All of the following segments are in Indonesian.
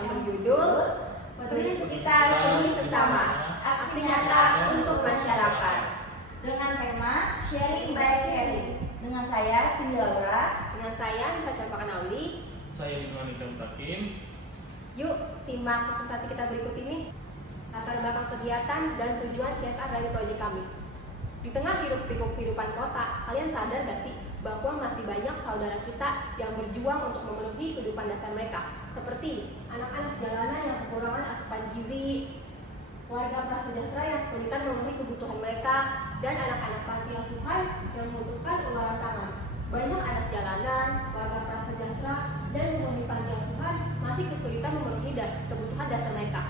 yang berjudul Peduli Sekitar, Peduli Sesama, Aksi Nyata untuk Masyarakat, dengan tema Sharing by Caring. Dengan saya Cindy Laura, dengan saya Nisa Campaka Nauli, saya Iman Idam Takim. Yuk simak presentasi kita berikut ini. Latar belakang kegiatan dan tujuan CSR dari proyek kami. Di tengah hiruk-pikuk kehidupan kota, kalian sadar gak sih bahwa masih banyak saudara kita yang berjuang untuk memenuhi kehidupan dasar mereka, seperti anak-anak jalanan yang kekurangan asupan gizi, warga prasejahtera yang kesulitan memenuhi kebutuhan mereka, dan anak-anak panti asuhan yang membutuhkan uluran tangan. Banyak anak jalanan, warga prasejahtera, dan penghuni panti asuhan masih kesulitan memenuhi kebutuhan dasar mereka.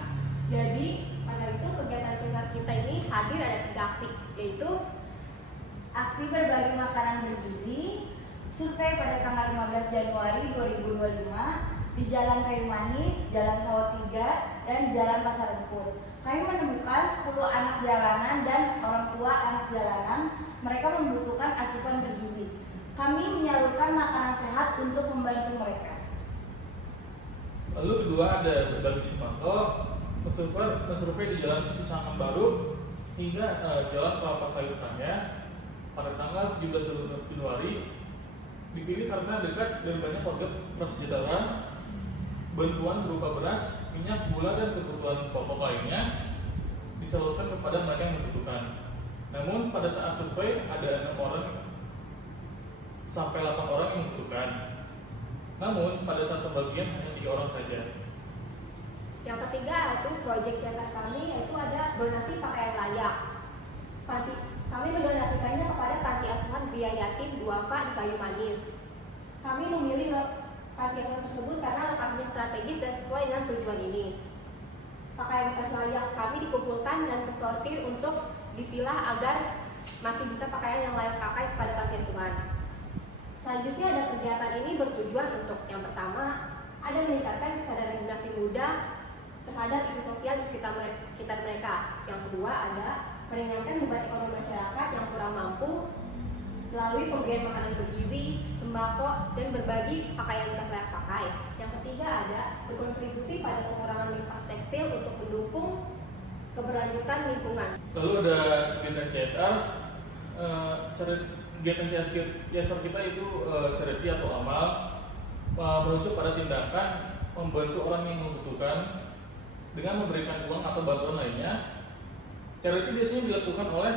Jadi, pada itu kegiatan CSR kita ini hadir ada 3 aksi, yaitu aksi berbagi makanan bergizi, survei pada tanggal 15 Januari 2025 di Jalan Kayu Manis, Jalan Sawah 3, dan Jalan Pasar Rumput. Kami menemukan 10 anak jalanan dan orang tua anak jalanan. Mereka membutuhkan asupan bergizi. Kami menyalurkan makanan sehat untuk membantu mereka. Lalu kedua ada berbagi sembako, mensurvei di Jalan Pisangan Baru hingga Jalan Kelapa Sawit Raya pada tanggal 17 Januari. Dipilih karena dekat dan banyak warga prasejahtera. Bantuan berupa beras, minyak, gula, dan kebutuhan pokok lainnya disalurkan kepada mereka yang membutuhkan. Namun pada saat survei ada 6 orang sampai 8 orang yang membutuhkan. Namun pada saat pembagian hanya 3 orang saja. yang ketiga yaitu proyek CSR kami, yaitu ada donasi pakaian layak. Kami mendonasikannya kepada Panti Asuhan Pria Yatim Duafa di Kayu Manis. Kami memilih panti asuhan tersebut karena lokasinya strategis dan sesuai dengan tujuan ini. Pakaian bekas layak kami dikumpulkan dan tersortir untuk dipilah agar masih bisa pakaian yang layak pakai kepada panti asuhan. Selanjutnya ada kegiatan ini bertujuan untuk yang pertama, ada meningkatkan kesadaran generasi muda terhadap isu sosial di sekitar mereka. Yang kedua ada meringankan beban ekonomi masyarakat yang kurang mampu melalui pemberian makanan bergizi, sembako, dan berbagi pakaian bekas layak pakai. Yang ketiga ada berkontribusi pada pengurangan limbah tekstil untuk mendukung keberlanjutan lingkungan. Lalu ada kegiatan CSR. Kegiatan CSR kita itu charity atau amal, merujuk pada tindakan membantu orang yang membutuhkan dengan memberikan uang atau bantuan lainnya. Charity biasanya dilakukan oleh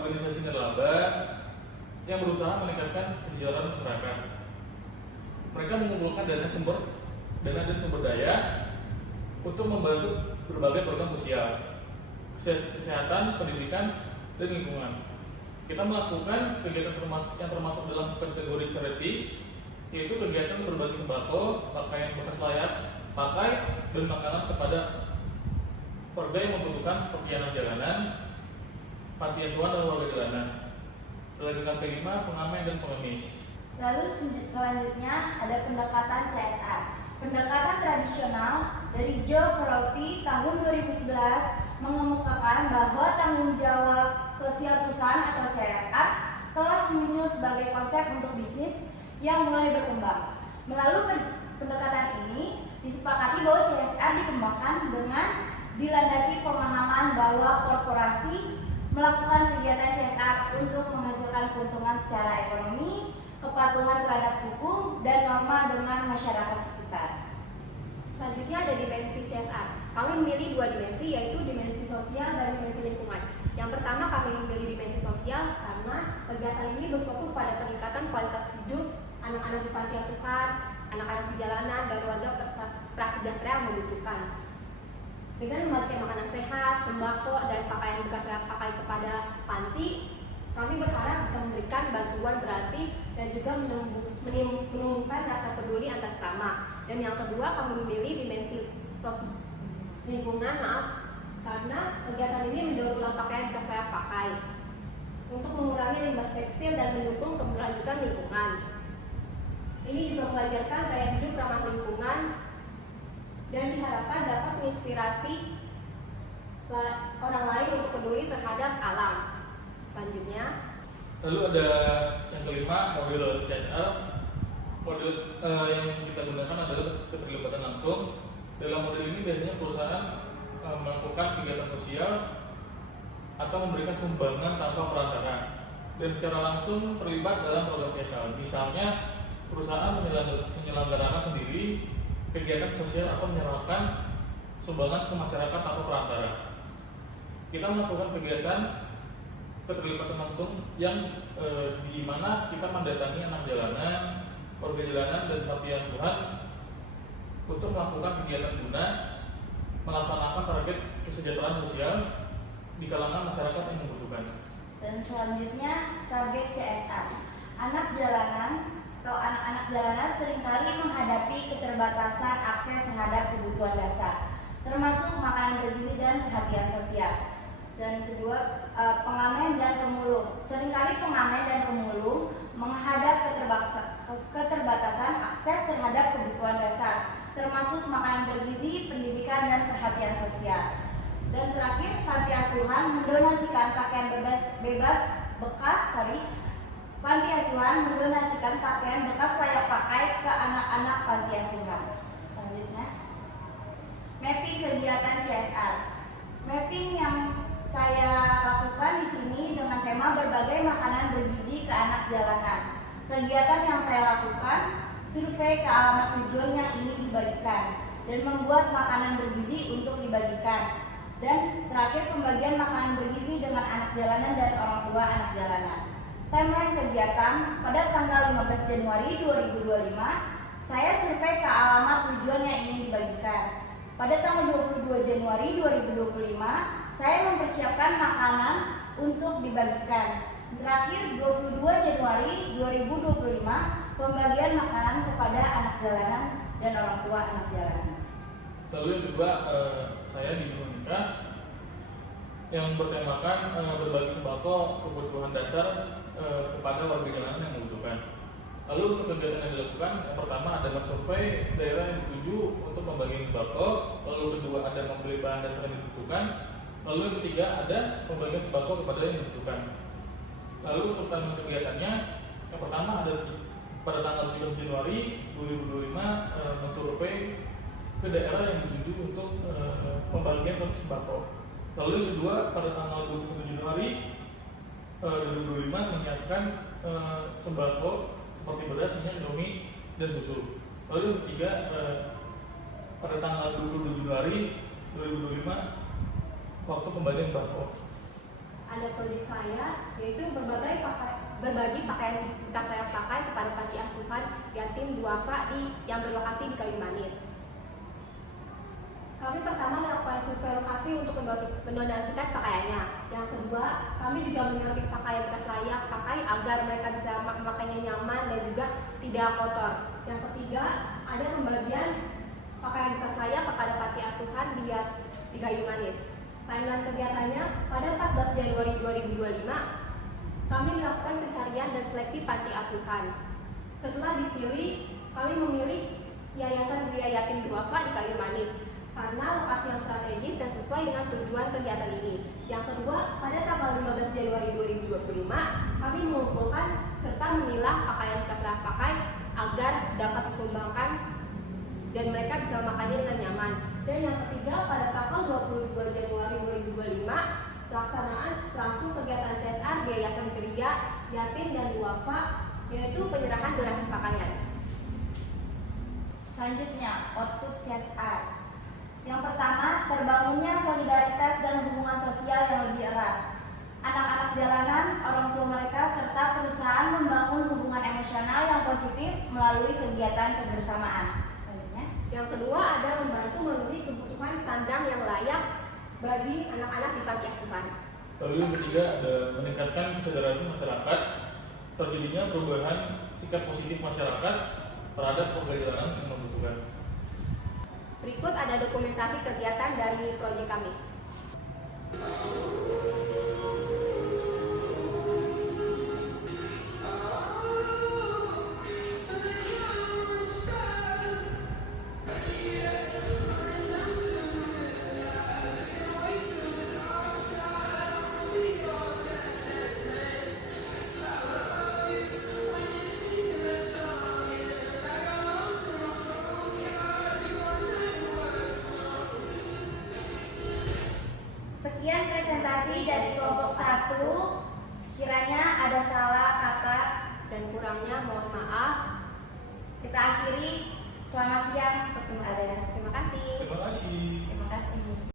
organisasi nirlaba yang berusaha meningkatkan kesejahteraan masyarakat. Mereka mengumpulkan dana dan sumber daya untuk membantu berbagai program sosial, kesehatan, pendidikan, dan lingkungan. Kita melakukan kegiatan yang termasuk dalam kategori charity, yaitu kegiatan berbagi sembako, pakaian bekas layak pakai, dan makanan kepada warga yang membutuhkan seperti anak jalanan, panti asuhan, dan warga jalanan. Dengan kelima, pengamen dan pengemis. Lalu selanjutnya ada pendekatan CSR. Pendekatan tradisional dari Joe Crowthy tahun 2011 mengemukakan bahwa tanggung jawab sosial perusahaan atau CSR telah muncul sebagai konsep untuk bisnis yang mulai berkembang. Melalui pendekatan ini disepakati bahwa CSR dikembangkan dengan dilandasi pemahaman bahwa korporasi melakukan kegiatan CSR untuk menghasilkan keuntungan secara ekonomi, kepatuhan terhadap hukum, dan norma dengan masyarakat sekitar. Selanjutnya ada dimensi CSR. Kami memilih 2 dimensi, yaitu dimensi sosial dan dimensi lingkungan. Yang pertama kami memilih dimensi sosial karena kegiatan ini berfokus pada peningkatan kualitas hidup anak-anak di panti asuhan, anak-anak di jalanan, dan warga prasejahtera yang membutuhkan. Dengan memberikan makanan sehat, sembako, dan pakaian bekas layak pakai kepada panti, kami berharap bisa memberikan bantuan berarti dan juga menumbuhkan rasa peduli antar sesama. Dan yang kedua, kami memilih dimensi lingkungan, karena kegiatan ini mendaur ulang pakaian bekas layak pakai untuk mengurangi limbah tekstil dan mendukung keberlanjutan lingkungan. Ini juga mengajarkan gaya hidup ramah lingkungan dan diharapkan dapat menginspirasi orang lain untuk peduli terhadap alam. Selanjutnya, lalu ada yang kelima, model CSR. Model yang kita gunakan adalah keterlibatan langsung Dalam model ini biasanya perusahaan melakukan kegiatan sosial atau memberikan sumbangan tanpa perantara dan secara langsung terlibat dalam program CSR. Misalnya perusahaan menyelenggarakan sendiri kegiatan sosial atau menyerahkan sumbangan ke masyarakat tanpa perantara. Kita melakukan kegiatan keterlibatan langsung yang di mana kita mendatangi anak jalanan, warga jalanan dan panti asuhan untuk melakukan kegiatan guna melaksanakan target kesejahteraan sosial di kalangan masyarakat yang membutuhkan. Dan selanjutnya target CSR. Anak jalanan atau anak-anak jalanan seringkali menghadapi keterbatasan akses terhadap kebutuhan dasar, termasuk makanan bergizi dan perhatian sosial. Dan kedua, pengamen dan pemulung. Seringkali pengamen dan pemulung menghadap keterbatasan akses terhadap kebutuhan dasar, termasuk makanan bergizi, pendidikan, dan perhatian sosial. Dan terakhir, panti asuhan mendonasikan pakaian panti asuhan mendonasikan pakaian bekas layak pakai ke anak-anak panti asuhan. Selanjutnya, mapping kegiatan CSR. Mapping yang saya lakukan di sini dengan tema berbagai makanan bergizi ke anak jalanan. Kegiatan yang saya lakukan, survei ke alamat tujuan yang ingin dibagikan dan membuat makanan bergizi untuk dibagikan. Dan terakhir, pembagian makanan bergizi dengan anak jalanan dan orang tua anak jalanan. Timeline kegiatan pada tanggal 15 Januari 2025, saya survei ke alamat tujuan yang ingin dibagikan. Pada tanggal 22 Januari 2025, saya mempersiapkan makanan untuk dibagikan. Terakhir, 22 Januari 2025, pembagian makanan kepada anak jalanan dan orang tua anak jalanan. Lalu yang kedua, saya di Monika yang bertemakan berbagi sembako kebutuhan dasar kepada warga jalanan yang membutuhkan. Lalu untuk kegiatan yang dilakukan, yang pertama ada mensurvei daerah yang dituju untuk membagikan sembako. Lalu kedua ada membeli bahan dasar yang dibutuhkan. Lalu yang ketiga ada pembagian sembako kepada yang dibutuhkan. Lalu untuk timeline kegiatannya, yang pertama ada pada tanggal 13 Januari 2025 mensurvei ke daerah yang dituju untuk pembagian sembako. Lalu yang kedua pada tanggal 21 Januari 2025 menyiapkan sembako seperti beras, minyak, indomie, dan susu. Lalu yang ketiga pada tanggal 22 Januari 2025 waktu pembagian sembako. Ada proyek saya yaitu berbagi pakaian bekas layak pakai kepada panti asuhan yatim duafa yang berlokasi di Kayu Manis. Kami pertama melakukan survei lokasi untuk mendonasikan pakaiannya. Yang kedua, kami juga menyerahkan pakaian bekas layak pakai agar mereka bisa memakainya nyaman dan juga tidak kotor. Yang ketiga, ada pembagian pakaian bekas layak kepada panti asuhan di Kayu Manis. Timeline kegiatannya pada 14 Januari 2025, kami melakukan pencarian dan seleksi panti asuhan. Setelah dipilih, kami memilih Yayasan Gria Yatim Duafa di Kayu Manis karena lokasi yang strategis dan sesuai dengan tujuan kegiatan ini. Yang kedua, pada tanggal 15 Januari 2025, kami mengumpulkan serta memilah pakaian bekas layak pakai agar dapat disumbangkan dan mereka bisa memakainya dengan nyaman. Dan yang ketiga, pada tanggal 22 Januari 2025, pelaksanaan langsung kegiatan CSR di Yayasan Gria Yatim dan Duafa, yaitu penyerahan donasi pakaian. Selanjutnya, output CSR. Yang pertama, terbangunnya solidaritas dan hubungan sosial yang lebih erat. Anak-anak jalanan, orang tua mereka, serta perusahaan membangun hubungan emosional yang positif melalui kegiatan kebersamaan. Yang kedua, ada membantu memenuhi kebutuhan sandang yang layak bagi anak-anak di panti asuhan. Lalu yang ketiga ada meningkatkan kesadaran masyarakat terjadinya perubahan sikap positif masyarakat terhadap warga jalanan yang membutuhkan. Berikut ada dokumentasi kegiatan dari proyek kami. dari kelompok 1. Kiranya ada salah kata dan kurangnya mohon maaf. kita akhiri. Selamat siang untuk Miss Ada. Terima kasih. Terima kasih. Terima kasih.